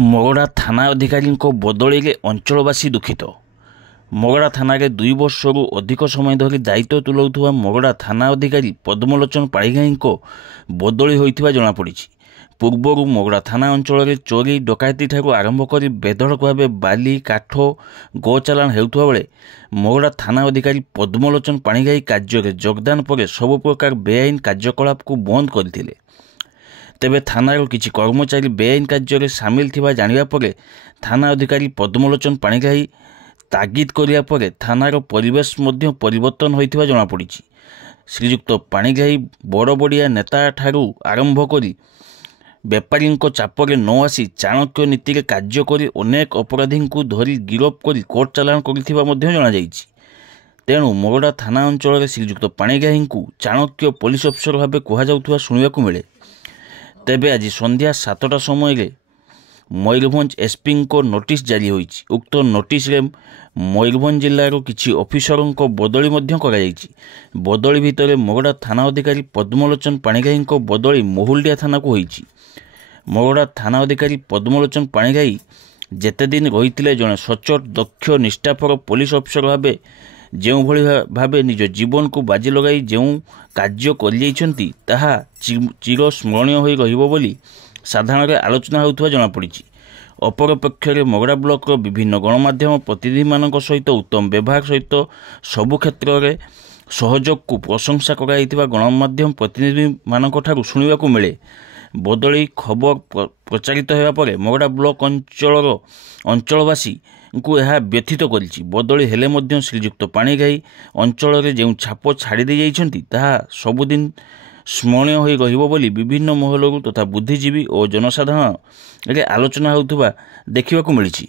ମଗଡ଼ା ଥାନା ଅଧିକାରୀଙ୍କ ବଦଳିରେ ଅଞ୍ଚଳବାସୀ ଦୁଃଖିତ। ମଗଡ଼ା ଥାନାରେ 2 ବର୍ଷରୁ ଅଧିକ ସମୟ ଧରି ଦାୟିତ୍ୱ ତୁଲାଉଥିବା ମଗଡ଼ା ଥାନା ଅଧିକାରୀ ପଦ୍ମଲୋଚନ ପାଣିଗ୍ରାହୀଙ୍କ ବଦଳି ହୋଇଥିବା ଜଣାପଡ଼ିଛି। ପୂର୍ବରୁ ମଗଡ଼ା ଥାନା ଅଞ୍ଚଳରେ ଚୋରି ଡକାୟତିଠାରୁ ଆରମ୍ଭ କରି ବେଧଡ଼କ ଭାବେ ବାଲି କାଠ ଗୋ ଚାଲାଣ ହେଉଥିବା ବେଳେ ମଗଡ଼ା ଥାନା ଅଧିକାରୀ ପଦ୍ମଲୋଚନ ପାଣିଗ୍ରାହୀ କାର୍ଯ୍ୟରେ ଯୋଗଦାନ ପରେ ସବୁ ପ୍ରକାର ବେଆଇନ କାର୍ଯ୍ୟକଳାପକୁ ବନ୍ଦ କରିଥିଲେ। ତେବେ ଥାନାର କିଛି କର୍ମଚାରୀ ବେଆଇନ କାର୍ଯ୍ୟରେ ସାମିଲ ଥିବା ଜାଣିବା ପରେ ଥାନା ଅଧିକାରୀ ପଦ୍ମଲୋଚନ ପାଣିଗ୍ରାହୀ ତାଗିଦ କରିବା ପରେ ଥାନାର ପରିବେଶ ମଧ୍ୟ ପରିବର୍ତ୍ତନ ହୋଇଥିବା ଜଣାପଡ଼ିଛି। ଶ୍ରୀଯୁକ୍ତ ପାଣିଗ୍ରାହୀ ବଡ଼ ବଡ଼ିଆ ନେତାଠାରୁ ଆରମ୍ଭ କରି ବେପାରୀଙ୍କ ଚାପରେ ନ ଆସି ଚାଣକ୍ୟ ନୀତିରେ କାର୍ଯ୍ୟ କରି ଅନେକ ଅପରାଧୀଙ୍କୁ ଧରି ଗିରଫ କରି କୋର୍ଟ ଚାଲାଣ କରିଥିବା ମଧ୍ୟ ଜଣାଯାଇଛି। ତେଣୁ ମଗଡ଼ା ଥାନା ଅଞ୍ଚଳରେ ଶ୍ରୀଯୁକ୍ତ ପାଣିଗ୍ରାହୀଙ୍କୁ ଚାଣକ୍ୟ ପୋଲିସ ଅଫିସର ଭାବେ କୁହାଯାଉଥିବା ଶୁଣିବାକୁ ମିଳେ। ତେବେ ଆଜି ସନ୍ଧ୍ୟା 7ଟା ସମୟରେ ମୟୂରଭଞ୍ଜ ଏସ୍ପିଙ୍କ ନୋଟିସ୍ ଜାରି ହୋଇଛି। ଉକ୍ତ ନୋଟିସ୍ରେ ମୟୂରଭଞ୍ଜ ଜିଲ୍ଲାର କିଛି ଅଫିସରଙ୍କ ବଦଳି ମଧ୍ୟ କରାଯାଇଛି। ବଦଳି ଭିତରେ ମଗଡ଼ା ଥାନା ଅଧିକାରୀ ପଦ୍ମଲୋଚନ ପାଣିଗ୍ରାହୀଙ୍କ ବଦଳି ମହୁଲଡ଼ିଆ ଥାନାକୁ ହୋଇଛି। ମଗଡ଼ା ଥାନା ଅଧିକାରୀ ପଦ୍ମଲୋଚନ ପାଣିଗ୍ରାହୀ ଯେତେଦିନ ରହିଥିଲେ ଜଣେ ସଚ୍ଚୋଟ ଦକ୍ଷ ନିଷ୍ଠାପର ପୋଲିସ ଅଫିସର ଭାବେ ଯେଉଁଭଳି ଭାବେ ନିଜ ଜୀବନକୁ ବାଜି ଲଗାଇ ଯେଉଁ କାର୍ଯ୍ୟ କରିଯାଇଛନ୍ତି ତାହା ଚିରସ୍ମରଣୀୟ ହୋଇ ରହିବ ବୋଲି ସାଧାରଣରେ ଆଲୋଚନା ହେଉଥିବା ଜଣାପଡ଼ିଛି। ଅପରପକ୍ଷରେ ମଗଡ଼ା ବ୍ଲକର ବିଭିନ୍ନ ଗଣମାଧ୍ୟମ ପ୍ରତିନିଧିମାନଙ୍କ ସହିତ ଉତ୍ତମ ବ୍ୟବହାର ସହିତ ସବୁ କ୍ଷେତ୍ରରେ ସହଯୋଗକୁ ପ୍ରଶଂସା କରାଯାଇଥିବା ଗଣମାଧ୍ୟମ ପ୍ରତିନିଧିମାନଙ୍କଠାରୁ ଶୁଣିବାକୁ ମିଳେ। ବଦଳି ଖବର ପ୍ରଚାରିତ ହେବା ପରେ ମଗଡ଼ା ବ୍ଲକ ଅଞ୍ଚଳବାସୀଙ୍କୁ ଏହା ବ୍ୟଥିତ କରିଛି। ବଦଳି ହେଲେ ମଧ୍ୟ ଶ୍ରୀଯୁକ୍ତ ପାଣିଗ୍ରାହୀ ଅଞ୍ଚଳରେ ଯେଉଁ ଛାପ ଛାଡ଼ି ଦେଇଯାଇଛନ୍ତି ତାହା ସବୁଦିନ ସ୍ମରଣୀୟ ହୋଇ ରହିବ ବୋଲି ବିଭିନ୍ନ ମହଲରୁ ତଥା ବୁଦ୍ଧିଜୀବୀ ଓ ଜନସାଧାରଣରେ ଆଲୋଚନା ହେଉଥିବା ଦେଖିବାକୁ ମିଳିଛି।